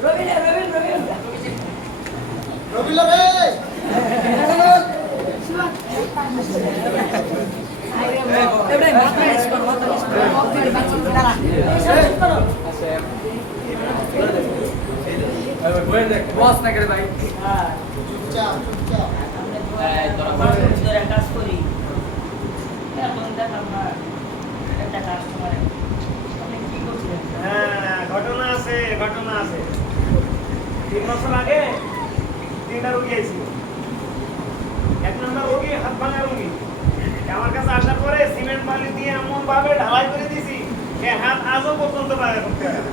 বস না করে ভাই কাজ করি এখন দেখলাম না একটা কাস্টমার আপনি কি করছিলেন? ঘটনা আছে 3 বছর আগে 3টা রোগী আইছিল। 1 নম্বর রোগী হাত ভাঙা রোগী, আমার কাছে আসার পরে সিমেন্ট বালি দিয়ে এমন ভাবে ঢালাই করে দিয়েছি হাত আজও পর্যন্ত বাইরে করতে পারে না,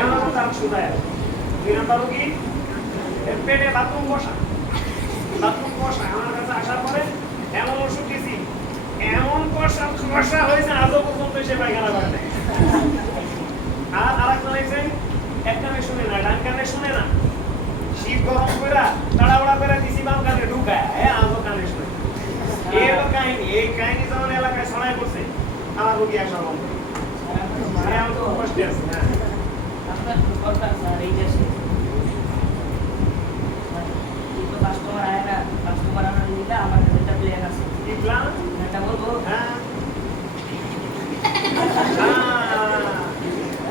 এমন তার সুদায়। 2 নম্বর রোগী পেটে বাথরুম বসা আমার কাছে আসার পরে এমন ওষুধ দিয়েছি, এমন কষা হয়েছে আজও পর্যন্ত সে পায়খানা করে নাই। আর আরেকজন হয়েছে এক কানে শুনে না, ডান কানে শুনে না, শীত গরম করে তাড়াহুড়া করে দিছি বাম কানে ঢুকায়, আজও কানে শুনে। এই হলো কাহিনী। এই কাহিনী যখন এলাকায় ছড়ায় পড়ছে আমার রোগী আসা বন্ধ। আমি তো কষ্টে আছি। আপনার কথা স্যার এই যে কাস্টমার আয় না, কাস্টমার আনার দিলে আমার একটা প্ল্যান আছে। কি প্ল্যান? এটা বলবো।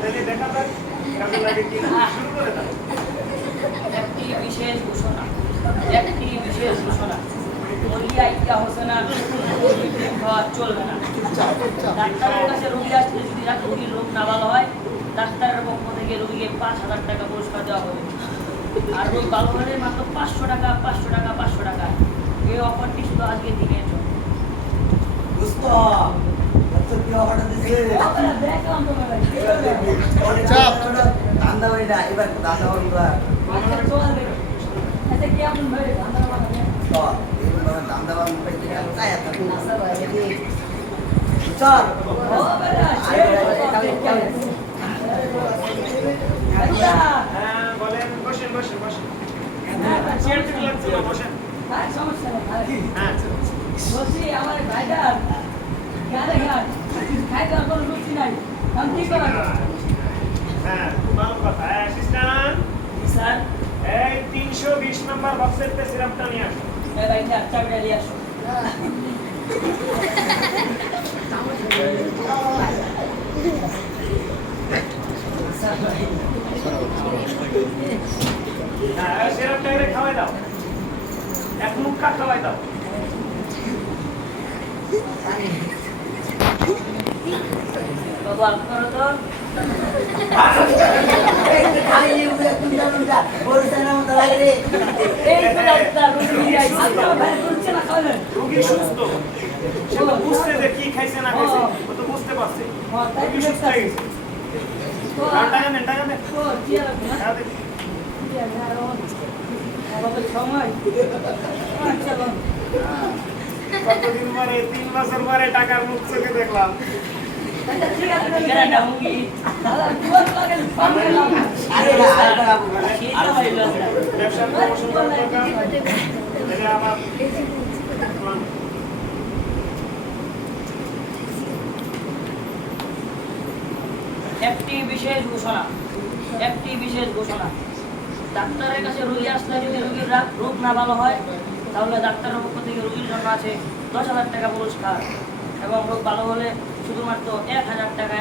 তাহলে দেখা যাক কেমন লাগে কি শুরু করে দাও। একটি বিশেষ ঘোষণা বলিয়া ইচ্ছা হচ্ছে না, চলবে না। ডাক্তারের কাছে রোগী আসলে যদি রোগীর রোগ না ভালো হয়, ডাক্তারের পক্ষ থেকে রোগীকে 5,000 টাকা পুরস্কার দেওয়া হবে। আর রোগ ভালো হলে মাত্র 500 টাকা। এই অফারটি শুধু আজকে দিনের জন্য। বলেন, বসেন। চেয়ার থেকে লাগছে না, বসেন। সমস্যা নেই। বলছি আমার ভাইটার গাড়ি খাইতে আর কোনো রুচি নাই, আমি কি করা যায়? খুব ভালো কথা। অ্যাসিস্ট্যান্ট স্যার, এই 320 নম্বর বক্সের তে সিরাপটা নিয়ে আসো। এই ভাইটা চাবিটা নিয়ে আসো। সিরাপটা এনে খাওয়াই দাও, এক মুখ খাওয়াই দাও। বাবা করো তো। রোগী সুস্থ, সে তো বুঝতে যে কি খাইছে না খাইছে, ও তো বুঝতে পারছে রোগী সুস্থ হয়ে গেছে। টাকা নেন। কতদিন পরে 3 বছর পরে টাকার মুখ চোখে দেখলাম। ব্যবসার প্রমোশন করার দরকার। আমার একটি বিশেষ ঘোষণা ডাক্তারের কাছে রোগী আসলে যদি রোগীর রোগ না ভালো হয়, তাহলে ডাক্তারের পক্ষ থেকে রোগীর জন্য আছে 10,000 টাকা পুরস্কার, এবং রোগ ভালো হলে শুধুমাত্র 1,000 টাকা।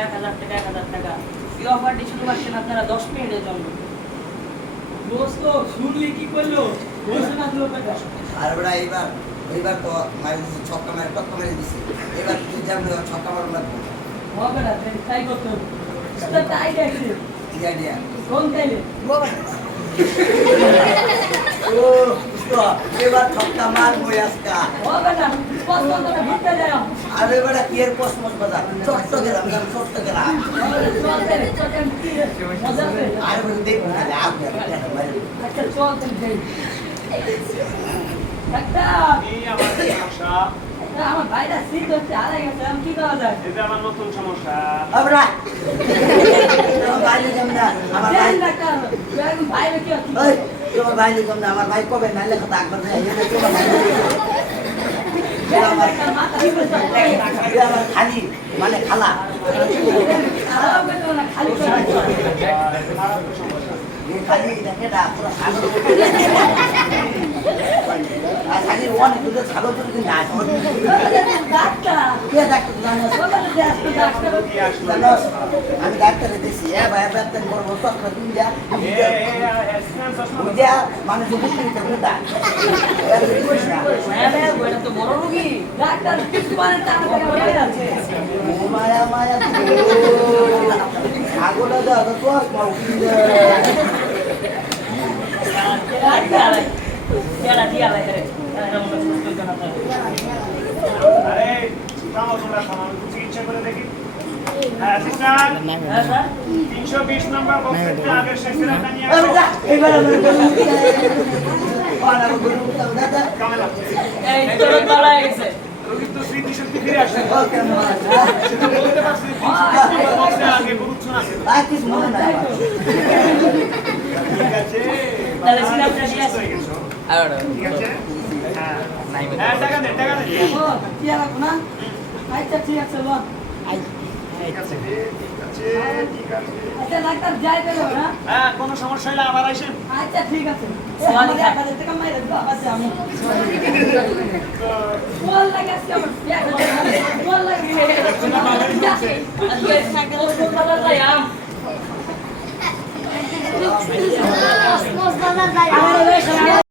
এই অফারটি শুধু পাচ্ছেন আপনারা 10 মিনিটের জন্য। দোস্ত শুনলি কি করলো? ঘোষণা দিল বেটা। আর বড়া এইবার তো ছক্কা মেরে দিছি। এবার তুই যাবি ছক্কা মারব না। হবে না, তাই করতে হবে। তাই দেখছি কি আইডিয়া? কোন তাইলে এবার ছক্কা মারবো আজকা। হবে না, পছন্দটা ঘুরতে যাও। আর এবার কি এর কসমস বাজার চট্টগ্রাম আর দেখুন আচ্ছা চল তুমি আমার সমস্যা, আমার ভাইরা শীত হচ্ছে হারাই গেছে, আমি কি করা যায়? এটা আমার নতুন সমস্যা। আমরা বাইরে যাব না, আমার ভাই ডাক্তার এখন ভাইরা কি হচ্ছে? ওই তোমার বাইরে যাব না, আমার ভাই কবে নাইলে কথা একবার না এখানে তোমার ভাই আমার খালি মানে খালা খারাপ না খালি খারাপ সমস্যা ये खाली দেখে না পুরো সাগর আর খালি ওয়ান দুটো সাগর তো না ডাক্তার কে ডাক্তার জানো সকালে যে আসতো ডাক্তার রোগী আসলো জানো আমি ডাক্তারে দিছি ভাই ডাক্তার বড় বড় চক্র দিন যা অ্যাসিস্ট্যান্ট চশমা বুঝা মানুষ বুঝতে দিতে বুঝা হ্যাঁ রে ওটা তো বড় রোগী ডাক্তার কিছু মানে টাকা বেড়ে যাচ্ছে মায়া মায়া ছাগলে যা তো ডাক্তার কেডা দিয়া লাগে রে এরা মনে সুস্থ জানা তো আরে থামো তোমরা থামো আমি চিকিৎসা করে দেখি অ্যাসিস্ট্যান্ট হ্যাঁ স্যার 320 নম্বর বক্সে আগের শেষেরটা নিয়ে এবার আসো যা এবার আমার গরু পালা গরু দাদা কেমন লাগছে এই তোর গলা গেছে রোগীর তো স্মৃতিশক্তি ফিরে আসছে ওকে মাছ সেটা বলতে পারছি বক্সে আগে গরুচ্ছন আছে আর কিছু মনে নাই ঠিক আছে তাহলে সিনাপটা দিয়ে আসো। হয়ে গেছো। ঠিক আছে হ্যাঁ হ্যাঁ টাকা দে ও কি লাগবে না আচ্ছা ঠিক আছে লো ঠিক আছে ঠিক আছে ঠিক আছে আচ্ছা ডাক্তার যাই পেলো না হ্যাঁ কোনো সমস্যা হলে আবার আইসেন আচ্ছা ঠিক আছে সোয়ালি 1000 টাকা মাইরে দাও আচ্ছা আমি বল লাগাছি আমার বল লাগাছি আজকে সাইকেল ওষুধ যাই আম Most of the